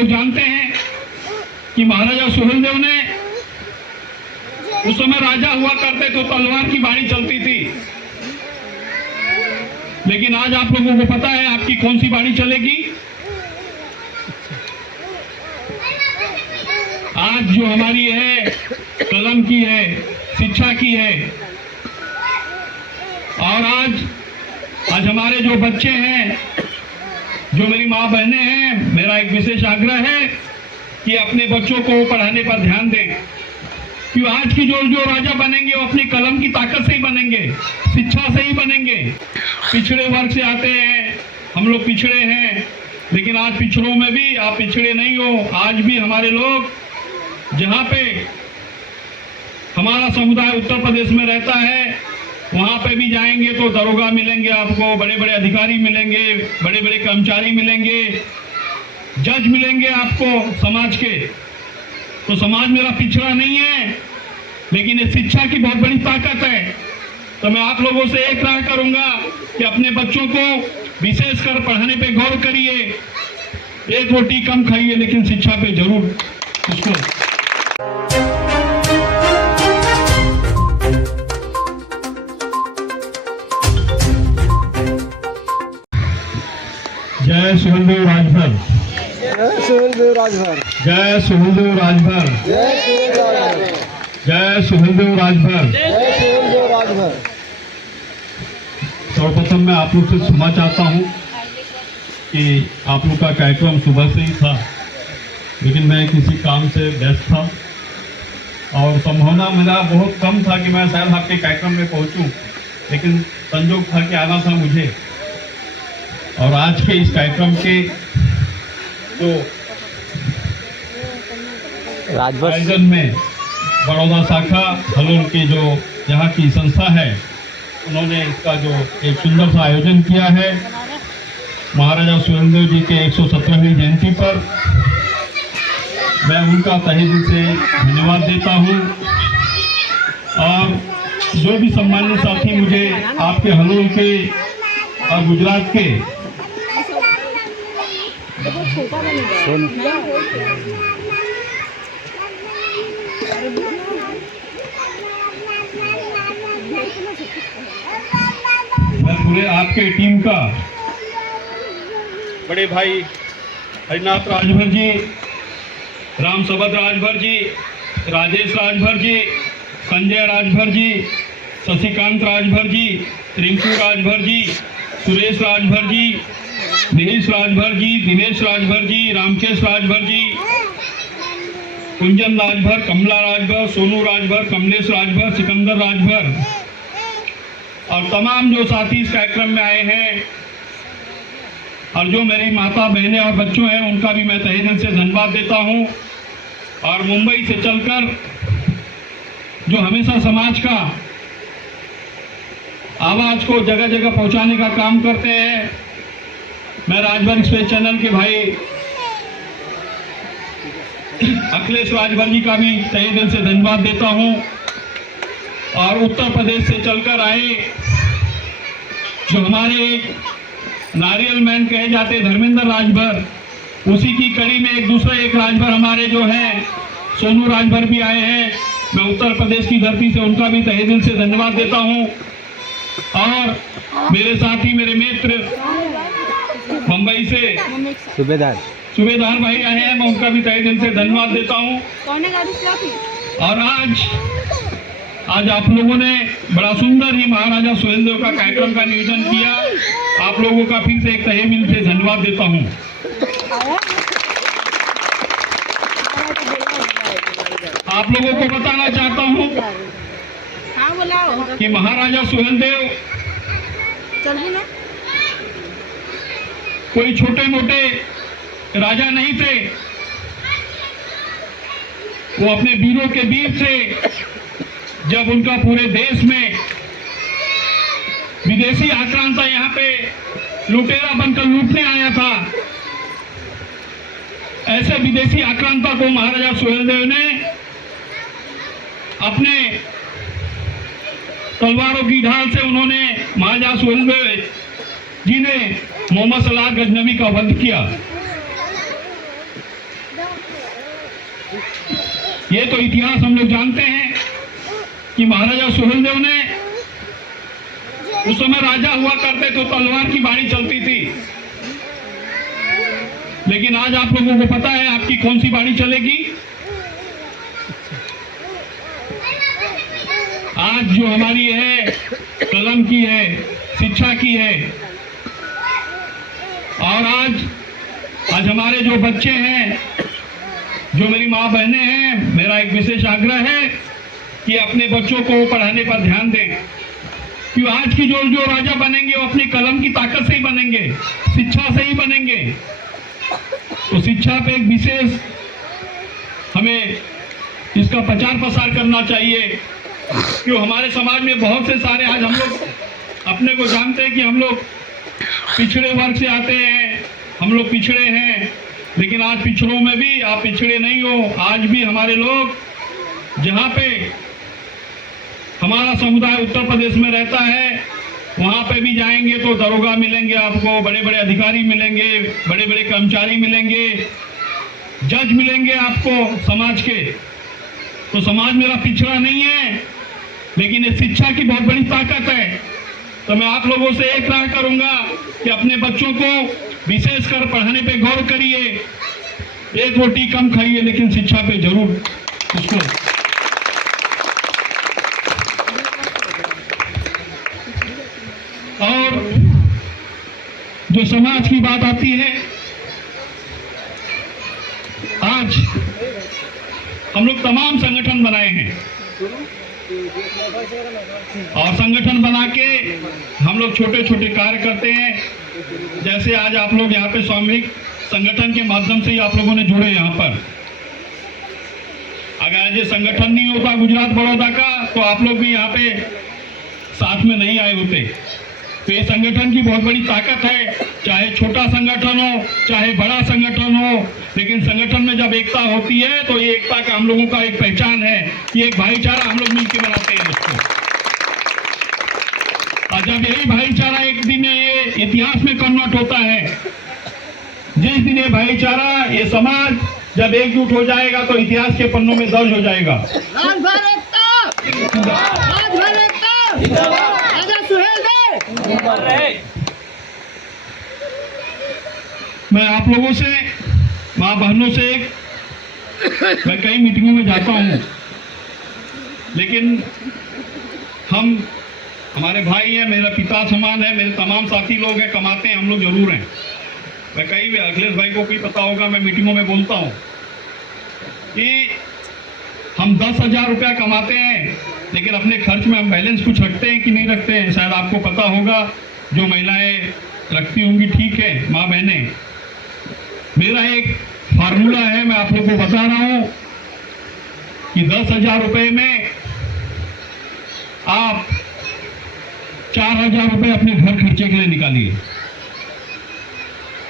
लोग जानते हैं कि महाराजा सुहेलदेव ने उस समय राजा हुआ करते तो तलवार की बाणी चलती थी, लेकिन आज आप लोगों को पता है आपकी कौन सी बाणी चलेगी? आज जो हमारी है कलम की है, शिक्षा की है। और आज हमारे जो बच्चे हैं, जो मेरी माँ बहनें हैं, मेरा एक विशेष आग्रह है कि अपने बच्चों को पढ़ाने पर ध्यान दें, क्योंकि आज की जो राजा बनेंगे वो अपनी कलम की ताकत से ही बनेंगे, शिक्षा से ही बनेंगे। पिछड़े वर्ग से आते हैं, हम लोग पिछड़े हैं, लेकिन आज पिछड़ों में भी आप पिछड़े नहीं हो। आज भी हमारे लोग जहाँ पे हमारा समुदाय उत्तर प्रदेश में रहता है, वहाँ पे भी जाएंगे तो दरोगा मिलेंगे आपको, बड़े बड़े अधिकारी मिलेंगे, बड़े बड़े कर्मचारी मिलेंगे, जज मिलेंगे आपको समाज के। तो समाज मेरा पिछड़ा नहीं है, लेकिन ये शिक्षा की बहुत बड़ी ताकत है। तो मैं आप लोगों से एक राय करूंगा कि अपने बच्चों को विशेषकर पढ़ाने पे गौर करिए। एक रोटी कम खाइए, लेकिन शिक्षा पे जरूर उसको। जय सुहेलदेव राजभर, जय सुहेलदेव राजभर, जय सुहेलदेव राजभर, जय सुहेलदेव राजभर, जय सुहेलदेव राजभर। सर्वप्रथम मैं आप लोग से क्षमा चाहता हूँ कि आप लोग का कार्यक्रम सुबह से ही था, लेकिन मैं किसी काम से व्यस्त था और संभावना मेरा बहुत कम था कि मैं शायद आपके कार्यक्रम में पहुँचूँ, लेकिन संजोग था कि आना था मुझे। और आज के इस कार्यक्रम के जो आयोजन में बड़ौदा शाखा हलोल की जो यहाँ की संस्था है, उन्होंने इसका जो एक सुंदर सा आयोजन किया है महाराजा सुहेलदेव जी के 117वीं जयंती पर, मैं उनका तहे दिल से धन्यवाद देता हूँ। और जो भी सम्मानित साथी मुझे आपके हलोल के और गुजरात के मैं पूरे आपके टीम का बड़े भाई हरिनाथ राजभर जी, राम सबद राजभर जी, राजेश राजभर जी, संजय राजभर जी, शशिकांत राजभर जी, रिंकू राजभर जी, सुरेश राजभर जी, महेश राजभर जी, दिनेश राजभर जी, रामकेश राजभर जी, कुंजन राजभर, कमला राजभर, सोनू राजभर, कमलेश राजभर, सिकंदर राजभर और तमाम जो साथी इस कार्यक्रम में आए हैं और जो मेरी माता बहनें और बच्चों हैं, उनका भी मैं तहे दिल से धन्यवाद देता हूं। और मुंबई से चलकर जो हमेशा समाज का आवाज को जगह जगह पहुंचाने का काम करते हैं, मैं राजभर एक्सप्रेस चैनल के भाई अखिलेश राजभर जी का भी तहे दिल से धन्यवाद देता हूं। और उत्तर प्रदेश से चलकर आए जो हमारे एक नारियल मैन कहे जाते धर्मेंद्र राजभर, उसी की कड़ी में एक राजभर हमारे जो हैं सोनू राजभर भी आए हैं। मैं उत्तर प्रदेश की धरती से उनका भी तहे दिल से धन्यवाद देता हूं। और मेरे साथी, मेरे मित्र मुंबई से सूबेदार भाई आए हैं, मैं उनका भी तहे दिल से धन्यवाद देता हूं। और आज आप लोगों ने बड़ा सुंदर ही महाराजा सुहेलदेव का कार्यक्रम का नियोजन किया। आप लोगों का फिर से एक तहे दिल से धन्यवाद देता हूं। आप लोगों को बताना चाहता हूं कि महाराजा सुहेलदेव कोई छोटे मोटे राजा नहीं थे, वो अपने वीरों के वीर थे। जब उनका पूरे देश में विदेशी आक्रांता यहाँ पे लुटेरा बनकर लूटने आया था, ऐसे विदेशी आक्रांता को महाराजा सुहेलदेव ने अपने तलवारों की ढाल से उन्होंने महाराजा सुहेलदेव जी ने मोहम्मद सलाह गजनवी का वध किया। ये तो इतिहास हम लोग जानते हैं कि महाराजा सुहेलदेव ने, उस समय राजा हुआ करते तो तलवार की बाणी चलती थी, लेकिन आज आप लोगों को पता है आपकी कौन सी बाणी चलेगी? आज जो हमारी है कलम की है, शिक्षा की है। और आज हमारे जो बच्चे हैं, जो मेरी माँ बहनें हैं, मेरा एक विशेष आग्रह है कि अपने बच्चों को पढ़ाने पर ध्यान दें, क्योंकि आज की जो राजा बनेंगे वो अपनी कलम की ताकत से ही बनेंगे, शिक्षा से ही बनेंगे। तो शिक्षा पे एक विशेष हमें इसका प्रचार प्रसार करना चाहिए, क्यों हमारे समाज में बहुत से सारे, आज हम लोग अपने को जानते हैं कि हम लोग पिछड़े वर्ग से आते हैं, हम लोग पिछड़े हैं, लेकिन आज पिछड़ों में भी आप पिछड़े नहीं हो। आज भी हमारे लोग, जहाँ पे हमारा समुदाय उत्तर प्रदेश में रहता है, वहाँ पे भी जाएंगे तो दरोगा मिलेंगे आपको, बड़े बड़े अधिकारी मिलेंगे, बड़े बड़े कर्मचारी मिलेंगे, जज मिलेंगे आपको समाज के। तो समाज मेरा पिछड़ा नहीं है, लेकिन ये शिक्षा की बहुत बड़ी ताकत है। तो मैं आप लोगों से एक राय करूंगा कि अपने बच्चों को विशेषकर पढ़ाने पे गौर करिए, एक रोटी कम खाइए, लेकिन शिक्षा पे जरूर उसको। और जो समाज की बात आती है, आज हम लोग तमाम संगठन बनाए हैं और संगठन बना के हम लोग छोटे छोटे कार्य करते हैं। जैसे आज आप लोग यहाँ पे सामूहिक संगठन के माध्यम से ही आप लोगों ने जुड़े यहाँ पर। अगर ये संगठन नहीं होता गुजरात बड़ौदा का, तो आप लोग भी यहाँ पे साथ में नहीं आए होते। तो ये संगठन की बहुत बड़ी ताकत है, चाहे छोटा संगठन हो चाहे बड़ा संगठन हो, लेकिन संगठन में जब एकता होती है तो ये एकता का हम लोगों का एक पहचान है, ये एक भाईचारा हम लोग मिलकर बनाते हैं इसको। और जब यही भाईचारा एक दिन ये इतिहास में कन्वर्ट होता है, जिस दिन ये भाईचारा, ये समाज जब एकजुट हो जाएगा तो इतिहास के पन्नों में दर्ज हो जाएगा। मैं आप लोगों से, माँ बहनों से, मैं कई मीटिंगों में जाता हूँ, लेकिन हमारे भाई हैं, मेरा पिता समान है, मेरे तमाम साथी लोग हैं, कमाते हैं, हम लोग जरूर हैं। मैं कई अखिलेश भाई को भी पता होगा, मैं मीटिंगों में बोलता हूँ कि हम 10,000 रुपया कमाते हैं, लेकिन अपने खर्च में हम बैलेंस कुछ रखते हैं कि नहीं रखते हैं। शायद आपको पता होगा, जो महिलाएं रखती होंगी, ठीक है माँ बहनें। मेरा एक फार्मूला है, मैं आप लोगों को बता रहा हूं कि 10,000 रुपए में आप 4,000 रुपए अपने घर खर्चे के लिए निकालिए।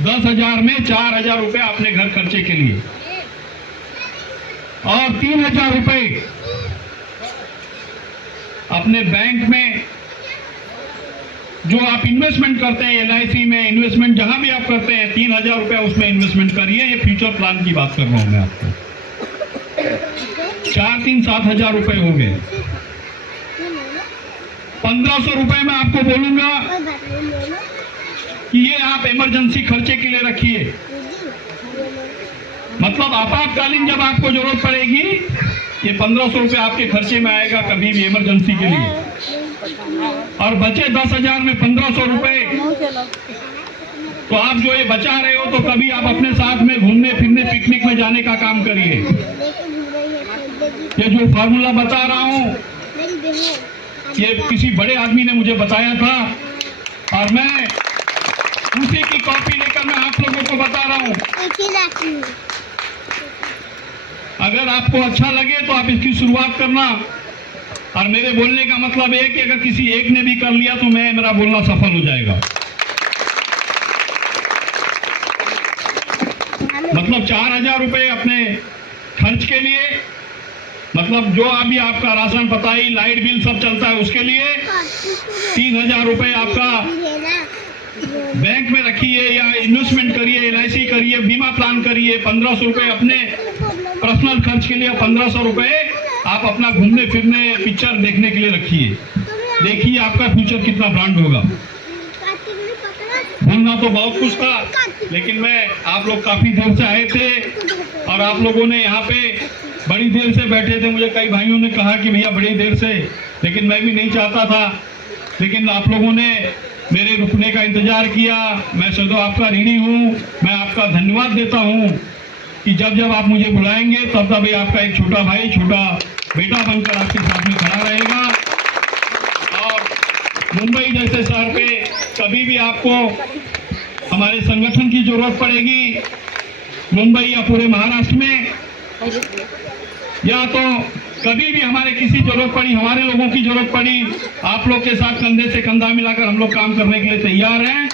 10,000 में 4,000 रुपए अपने घर खर्चे के लिए, और 3,000 रुपए अपने बैंक में जो आप इन्वेस्टमेंट करते हैं, LIC में इन्वेस्टमेंट जहां भी आप करते हैं, 3,000 रुपया उसमें इन्वेस्टमेंट करिए। ये फ्यूचर प्लान की बात कर रहा हूं मैं आपको। 4, 3, 7,000 रुपए हो गए। 1,500 रुपए में आपको बोलूंगा कि ये आप इमरजेंसी खर्चे के लिए रखिए। मतलब आपातकालीन जब आपको जरूरत पड़ेगी, ये 1,500 रुपए आपके खर्चे में आएगा कभी भी इमरजेंसी के लिए। और बचे 10,000 में 1,500 रुपए, तो आप जो ये बचा रहे हो, तो कभी आप अपने साथ में घूमने फिरने, पिकनिक में जाने का काम करिए। ये जो फार्मूला बता रहा हूँ, ये किसी बड़े आदमी ने मुझे बताया था, और मैं उसी की कॉपी लेकर मैं आप लोगों को बता रहा हूँ। अगर आपको अच्छा लगे तो आप इसकी शुरुआत करना। और मेरे बोलने का मतलब है कि अगर किसी एक ने भी कर लिया तो मेरा बोलना सफल हो जाएगा। मतलब 4,000 रुपए अपने खर्च के लिए, मतलब जो अभी आपका राशन पताई, लाइट बिल सब चलता है उसके लिए, 3,000 रुपए आपका बैंक में रखिए या इन्वेस्टमेंट करिए, LIC करिए, बीमा प्लान करिए। 1500 रुपए अपने पर्सनल खर्च के लिए, 1500 रुपए आप अपना घूमने फिरने, पिक्चर देखने के लिए रखिए। देखिए आपका फ्यूचर कितना ब्रांड होगा। बोलना तो बहुत कुछ था, लेकिन मैं आप लोग काफी देर से आए थे और आप लोगों ने यहाँ पे बड़ी देर से बैठे थे। मुझे कई भाइयों ने कहा कि भैया बड़ी देर से, लेकिन मैं भी नहीं चाहता था, लेकिन आप लोगों ने मेरे रुकने का इंतजार किया। मैं सदैव आपका ऋणी हूँ। मैं आपका धन्यवाद देता हूँ कि जब जब आप मुझे बुलाएंगे तब तब आपका एक छोटा भाई, छोटा बेटा बनकर आपके साथ में खड़ा रहेगा। और मुंबई जैसे शहर पे कभी भी आपको हमारे संगठन की जरूरत पड़ेगी, मुंबई या पूरे महाराष्ट्र में, या तो कभी भी हमारे किसी जरूरत पड़ी, हमारे लोगों की जरूरत पड़ी, आप लोग के साथ कंधे से कंधा मिलाकर हम लोग काम करने के लिए तैयार हैं।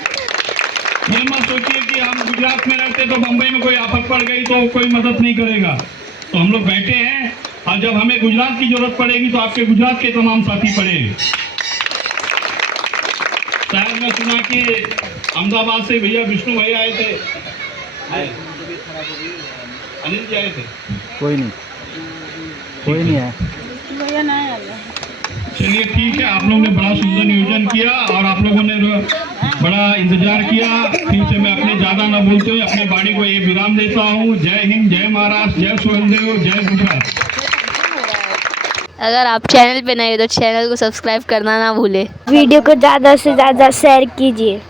ये मत सोचिए कि हम गुजरात में रहते तो मुंबई में कोई आफत पड़ गई तो कोई मदद नहीं करेगा। तो हम लोग बैठे हैं और जब हमें गुजरात की जरूरत पड़ेगी तो आपके गुजरात के तमाम साथी पड़े। शायद मैं सुना कि अहमदाबाद से भैया विष्णु भैया आए थे, अनिल जी आए थे। कोई नहीं है। चलिए ठीक है, आप लोगों ने बड़ा सुंदर नियोजन किया और आप लोगों ने बड़ा इंतजार किया। फिर से मैं अपने ज्यादा न बोलते हुए अपने वाणी को ये विराम देता हूँ। जय हिंद, जय महाराष्ट्र, जय सोहेलदेव, जय गुजरात। अगर आप चैनल पे नए हो तो चैनल को सब्सक्राइब करना ना भूले। वीडियो को ज़्यादा से ज़्यादा शेयर कीजिए।